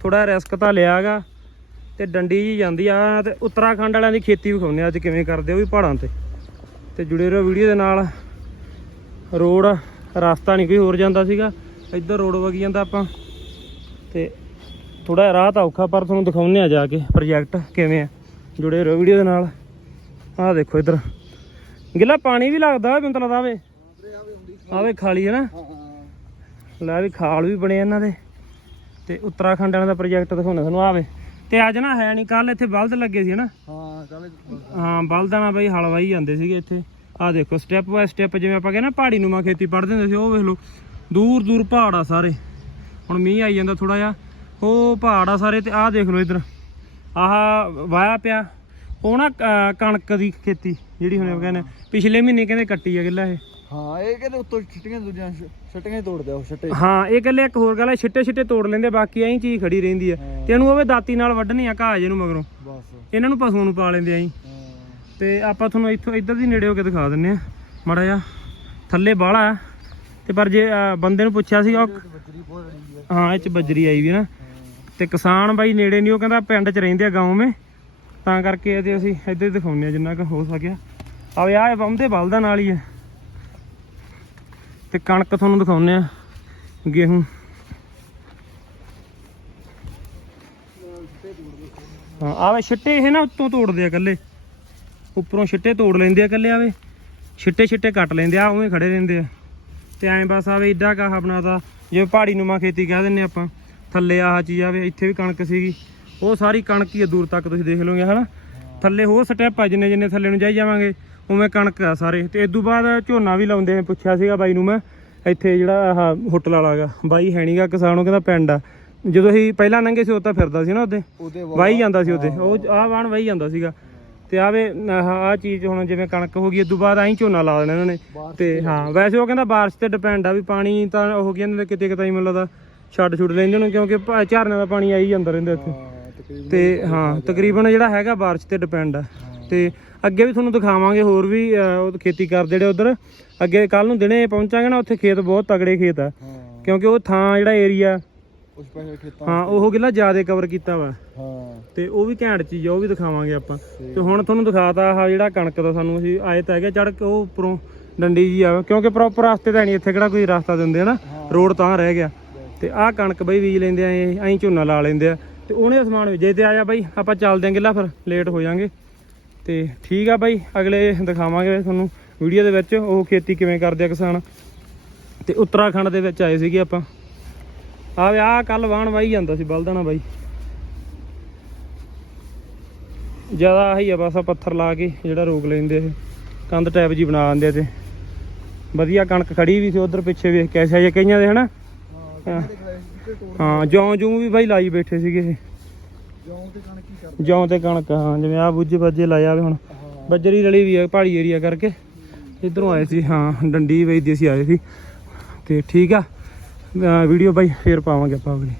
ਥੋੜਾ ਰਿਸਕ ਤਾਂ ਲਿਆਗਾ ਤੇ ਡੰਡੀ ਜੀ ਜਾਂਦੀ ਆ ਤੇ ਉੱਤਰਾਖੰਡ ਵਾਲਿਆਂ ਦੀ ਖੇਤੀ ਵਿਖਾਉਂਦੇ ਆ ਅੱਜ ਕਿਵੇਂ ਕਰਦੇ ਉਹ ਵੀ ਪਹਾੜਾਂ ਤੇ। ਤੇ ਜੁੜੇ ਰਹੋ ਵੀਡੀਓ ਦੇ ਨਾਲ। ਰੋਡ ਰਸਤਾ ਨਹੀਂ ਕੋਈ ਹੋਰ ਜਾਂਦਾ ਸੀਗਾ ਇੱਧਰ ਰੋਡ ਵਗੀ ਜਾਂਦਾ ਆਪਾਂ। ਤੇ ਥੋੜਾ ਰਾਹ ਤਾਂ ਔਖਾ ਪਰ ਤੁਹਾਨੂੰ ਦਿਖਾਉਂਦੇ ਆ ਜਾ ਕੇ ਪ੍ਰੋਜੈਕਟ ਕਿਵੇਂ ਆ। ਜੁੜੇ ਰਹੋ ਵੀਡੀਓ ਦੇ ਨਾਲ। ਆਹ ਦੇਖੋ ਇੱਧਰ। ਗਿੱਲਾ ਪਾਣੀ ਵੀ ਲੱਗਦਾ ਮੈਨੂੰ ਤਾਂ ਲੱਗਦਾ ਆਵੇ। ਆਵੇ ਖਾਲੀ ਹੈ ਨਾ? ਲੈ ਵੀ ਖਾਲ ਵੀ ਬਣੇ ਇਹਨਾਂ ਦੇ। ਤੇ ਉੱਤਰਾਖੰਡ ਵਾਲਿਆਂ ਦਾ ਪ੍ਰੋਜੈਕਟ ਦਿਖਾਉਣਾ ਤੁਹਾਨੂੰ ਆਵੇ ਤੇ ਅੱਜ ਨਾ ਹੈ ਨਹੀਂ ਕੱਲ ਇੱਥੇ ਬਲਦ ਲੱਗੇ ਸੀ ਨਾ? ਹਾਂ ਚੱਲ ਹਾਂ ਬਲਦਾਂ ਨਾਲ ਬਈ ਹਲ ਵਾਈ ਜਾਂਦੇ ਸੀਗੇ ਇੱਥੇ। ਆਹ ਦੇਖੋ ਸਟੈਪ ਬਾਏ ਸਟੈਪ ਜਿਵੇਂ ਆਪਾਂ ਕਹਿੰਦੇ ਨਾ ਪਹਾੜੀ ਨੂੰ ਮਾ ਖੇਤੀ ਪੜਦੇ ਹੁੰਦੇ ਸੀ ਉਹ ਵੇਖ ਲਓ। ਦੂਰ ਦੂਰ ਪਹਾੜ ਆ ਸਾਰੇ। ਹੁਣ ਮੀਂਹ ਆਈ ਜਾਂਦਾ ਥੋੜਾ ਜਿਹਾ। ਉਹ ਪਹਾੜ ਆ ਸਾਰੇ ਤੇ ਆਹ ਦੇਖ ਲਓ ਇੱਧਰ। ਆਹ ਵਾਇਆ ਪਿਆ। ਉਹ ਨਾ ਕਣਕ ਦੀ ਖੇਤੀ ਜਿਹੜੀ ਹੁਣ ਕਹਿੰਦੇ ਪਿਛਲੇ ਮਹੀਨੇ ਕਹਿੰਦੇ ਕੱਟੀ ਆ ਗਿੱਲਾ ਇਹ। ਹਾਂ ਇਹ ਕਹਿੰਦੇ ਉੱਤੋਂ ਛਿੱਟੀਆਂ ਦੂਜੀਆਂ ਛਿੱਟੀਆਂ ਹੀ ਤੋੜਦੇ ਆ ਉਹ ਛਿੱਟੇ। ਹਾਂ ਇਹ ਇਕੱਲੇ ਇੱਕ ਹੋਰ ਗੱਲ ਹੈ ਛਿੱਟੇ ਛਿੱਟੇ ਤੋੜ ਲੈਂਦੇ ਬਾਕੀ ਐਂ ਚੀਜ਼ ਖੜੀ ਰਹਿੰਦੀ ਹੈ। ਤੇ ਇਹਨੂੰ ਉਹ ਦਾਤੀ ਨਾਲ ਵੱਢਣੀ ਆ ਘਾਹ ਜੇ ਨੂੰ ਮਗਰੋਂ। ਬਸ। ਇਹਨਾਂ ਨੂੰ ਪਸ਼ੂਆਂ ਨੂੰ ਪਾ ਲੈਂਦੇ ਆਂ ਹਾਂ। ਤੇ ਆਪਾਂ ਤੁਹਾਨੂੰ ਇੱਥੋਂ ਇੱਧਰ ਦੀ ਨੇੜੇ ਹੋ ਕੇ ਦਿਖਾ ਦਿੰਨੇ ਆ ਮਾੜਾ ਜਿਹਾ। ਥੱਲੇ ਬਾਹਲਾ ਤੇ ਪਰ ਜੇ ਅਹ, ਬੰਦੇ ਨੂੰ ਪੁੱਛਿਆ ਸੀ ਉਹ ਬੱਜਰੀ ਬਹੁਤ ਰਹੀ ਹੈ ਹਾਂ ਇਹ ਚ ਬਜਰੀ ਆਈ ਵੀ ਨਾ। ਤੇ ਕਿਸਾਨ ਬਾਈ ਨੇੜੇ ਨਹੀਂ ਉਹ ਕਹਿੰਦਾ ਪਿੰਡ ਚ ਰਹਿੰਦੇ ਆ ਗਾਉਂ ਮੇ। ਤਾਂ ਕਰਕੇ ਇਹਦੇ ਅਸੀਂ ਇੱਧਰ ਹੀ ਦਿਖਾਉਂਦੇ ਆ ਜਿੰਨਾ ਕੁ ਹੋ ਸਕਿਆ। ਆਵੇ ਆਹ ਬੰਦੇ ਬਲਦਾਂ ਨਾਲ ਹੀ ਹੈ ਤੇ ਕਣਕ ਤੁਹਾਨੂੰ ਦਿਖਾਉਂਦੇ ਆ ਗੇਹੂੰ। ਹਾਂ ਆਵੇ ਛਿੱਟੇ ਇਹ ਨਾ ਉੱਤੋਂ ਤੋੜਦੇ ਆ ਇਕੱਲੇ। ਉੱਪਰੋਂ ਛਿੱਟੇ ਤੋੜ ਲੈਂਦੇ ਆ ਇਕੱਲੇ ਆਵੇ ਛਿੱਟੇ ਛਿੱਟੇ ਕੱਟ ਲੈਂਦੇ ਆ ਉਵੇਂ ਖੜੇ ਰਹਿੰਦੇ ਆ। ਤੇ ਐਂ ਬਸ ਆਵੇ ਏਡਾ ਕਾਹ ਬਣਾਤਾ ਜਿਵੇਂ ਪਹਾੜੀ ਨੂੰਮਾ ਖੇਤੀ ਕਹਿ ਦਿੰਨੇ ਆਪਾਂ। ਥੱਲੇ ਆਹ ਚੀਜ਼ ਆਵੇ ਇੱਥੇ ਵੀ ਕਣਕ ਸੀਗੀ। ਉਹ ਸਾਰੀ ਕਣਕ ਹੀ ਆ ਦੂਰ ਤੱਕ ਤੁਸੀਂ ਦੇਖ ਲਓਗੇ ਹਨਾ? ਥੱਲੇ ਹੋਰ ਸਟੈਪ ਆ ਜਿੰਨੇ ਜਿੰਨੇ ਥੱਲੇ ਨੂੰ ਜਾਈ ਜਾਵਾਂਗੇ ਉਵੇਂ ਕਣਕ ਆ ਸਾਰੇ। ਤੇ ਇਦੋਂ ਬਾਅਦ ਝੋਨਾ ਵੀ ਲਾਉਂਦੇ ਆ ਪੁੱਛਿਆ ਸੀਗਾ ਬਾਈ ਨੂੰ ਮੈਂ ਇੱਥੇ ਜਿਹੜਾ ਆਹ ਹੋਟਲ ਵਾਲਾ ਗਾ ਬਾਈ ਹੈ ਨਹੀਂਗਾ ਕਿਸਾਨ ਉਹ ਕਹਿੰਦਾ ਪਿੰਡ ਆ। ਜਦੋਂ ਅਸੀਂ ਪਹਿਲਾਂ ਲੰਘੇ ਸੀ ਉਹ ਤਾਂ ਫਿਰਦਾ ਸੀ ਨਾ ਉਹਦੇ ਵਾਈ ਜਾਂਦਾ ਸੀ ਉਹਦੇ ਉਹ ਆਹ ਵਾਣ ਵਾਈ ਜਾਂਦਾ ਸੀਗਾ। ਤੇ ਆਵੇ ਆਹ ਚੀਜ਼ ਹੁਣ ਜਿਵੇਂ ਕਣਕ ਹੋ ਗਈ ਇਦੋਂ ਬਾਅਦ ਐਂ ਝੋਨਾ ਲਾ ਦੇਣਾ ਇਹਨਾਂ ਨੇ। ਤੇ ਹਾਂ ਵੈਸੇ ਉਹ ਕਹਿੰਦਾ ਬਾਰਿਸ਼ ਤੇ ਡਿਪੈਂਡ ਆ ਵੀ ਪਾਣੀ ਤਾਂ ਉਹ ਕਹਿੰਦੇ ਕਿਤੇ ਕਿਤੇ ਹੀ ਮੈਨੂੰ ਲੱਗਦਾ ਛੱਡ ਛੁੱਟ ਲੈਂਦੇ ਨੇ ਕਿਉਂਕਿ ਝਰਨੇ ਦਾ ਪਾਣੀ ਆਈ ਜਾਂਦਾ ਰਹਿੰਦਾ ਇੱਥੇ। ਹਾਂ। ਤੇ ਹਾਂ ਤਕਰੀਬਨ ਜਿਹੜਾ ਹੈਗਾ ਬਾਰਿਸ਼ ਤੇ ਡਿਪੈਂਡ ਆ। ਤੇ ਅੱਗੇ ਵੀ ਤੁਹਾਨੂੰ ਦਿਖਾਵਾਂਗੇ ਹੋਰ ਵੀ ਉਹ ਖੇਤੀ ਕਰਦੇ ਜਿਹੜੇ ਉਧਰ। ਅੱਗੇ ਕੱਲ ਨੂੰ ਦਿਨੇ ਪਹੁੰਚਾਂਗੇ ਨਾ ਉੱਥੇ ਖੇਤ ਬਹੁਤ ਤਗੜੇ ਖੇਤ ਆ। ਕਿਉਂਕਿ ਉਹ ਥਾਂ ਜਿਹੜਾ ਏਰੀਆ ਹਾਂ ਉਹ ਗਿੱਲਾ ਜ਼ਿਆਦਾ ਕਵਰ ਕੀਤਾ ਵਾ। ਹਾਂ। ਤੇ ਉਹ ਵੀ ਘੈਂਟ ਚੀਜ਼ ਆ ਉਹ ਵੀ ਦਿਖਾਵਾਂਗੇ ਆਪਾਂ। ਤੇ ਹੁਣ ਤੁਹਾਨੂੰ ਦਿਖਾਤਾ ਆਹ ਜਿਹੜਾ ਕਣਕ ਦਾ ਸਾਨੂੰ ਅਸੀਂ ਆਏ ਤਾਂ ਹੈਗੇ ਚੜ ਕੇ ਉਹ ਉੱਪਰੋਂ ਡੰਡੀ ਜੀ ਆ। ਕਿਉਂਕਿ ਪ੍ਰੋਪਰ ਰਸਤੇ ਤਾਂ ਨਹੀਂ ਇੱਥੇ ਕਿਹੜਾ ਕੋਈ ਰਸਤਾ ਦਿੰਦੇ ਹਨਾ ਰੋਡ ਤਾਂ ਰਹਿ ਗਿਆ। ਤੇ ਆਹ ਕਣਕ ਬਈ ਬੀਜ ਲੈਂਦੇ ਆ ਐਂ ਝੋਨਾ ਲਾ ਲੈਂਦੇ ਆ। ਤੇ ਉਹਨੇ ਸਮਾਨ ਜੇ ਤੇ ਆਇਆ ਬਾਈ, ਆਪਾਂ ਚੱਲਦੇ ਆਂ ਗਿੱਲਾ ਫਿਰ ਲੇਟ ਹੋ ਜਾਾਂਗੇ। ਤੇ ਠੀਕ ਆ ਬਾਈ, ਅਗਲੇ ਦਿਖਾਵਾਂਗੇ ਤੁਹਾਨੂੰ ਵੀਡੀਓ ਦੇ ਵਿੱਚ, ਉਹ ਖੇਤੀ ਕਿਵੇਂ ਕਰਦੇ ਆ ਕਿਸਾਨ। ਤੇ ਉੱਤਰਾਖੰਡ ਦੇ ਵਿੱਚ ਆਏ ਸੀਗੇ ਆਪਾਂ। ਆ ਆ ਕੱਲ ਵਾਣ ਵਾਈ ਜਾਂਦਾ ਸੀ ਬਲਦਾਣਾ ਬਾਈ। ਜ਼ਿਆਦਾ ਆਹੀ ਆ ਬਸ ਆ ਪੱਥਰ ਲਾ ਕੇ ਜਿਹੜਾ ਰੋਕ ਲੈਂਦੇ ਇਹ। ਕੰਧ ਟਾਈਪ ਜੀ ਬਣਾ ਦਿੰਦੇ ਤੇ। ਵਧੀਆ ਕਣਕ ਖੜੀ ਵੀ ਸੀ, ਉਧਰ ਪਿੱਛੇ ਵੇਖ ਕੇ ਐਸਾ ਜੇ ਕਈਆਂ ਦੇ, ਹਨਾ? ਹਾਂ ਹਾਂ ਜੌਂ ਜੂੰ ਵੀ ਬਾਈ ਲਾਈ ਬੈਠੇ ਸੀਗੇ ਇਹ। ਜੌਂ ਤੇ ਕਣਕ ਕੀ ਕਰਦੇ। ਜੌਂ ਤੇ ਕਣਕ ਹਾਂ ਜਿਵੇਂ ਆ ਬੁੱਝੇ ਬੱਜੇ ਲਾਇਆ ਵੇ ਹੁਣ। ਹਾਂ। ਬੱਜਰੀ ਰਲੀ ਵੀ ਆ ਪਹਾੜੀ ਏਰੀਆ ਕਰਕੇ। ਇਧਰੋਂ ਆਏ ਸੀ ਹਾਂ ਡੰਡੀ ਵੇਚਦੇ ਸੀ ਆਏ ਸੀ। ਤੇ ਠੀਕ ਆ ਵੀਡੀਓ ਬਾਈ ਫੇਰ ਪਾਵਾਂਗੇ ਆਪਾਂ ਅਗਲੀ।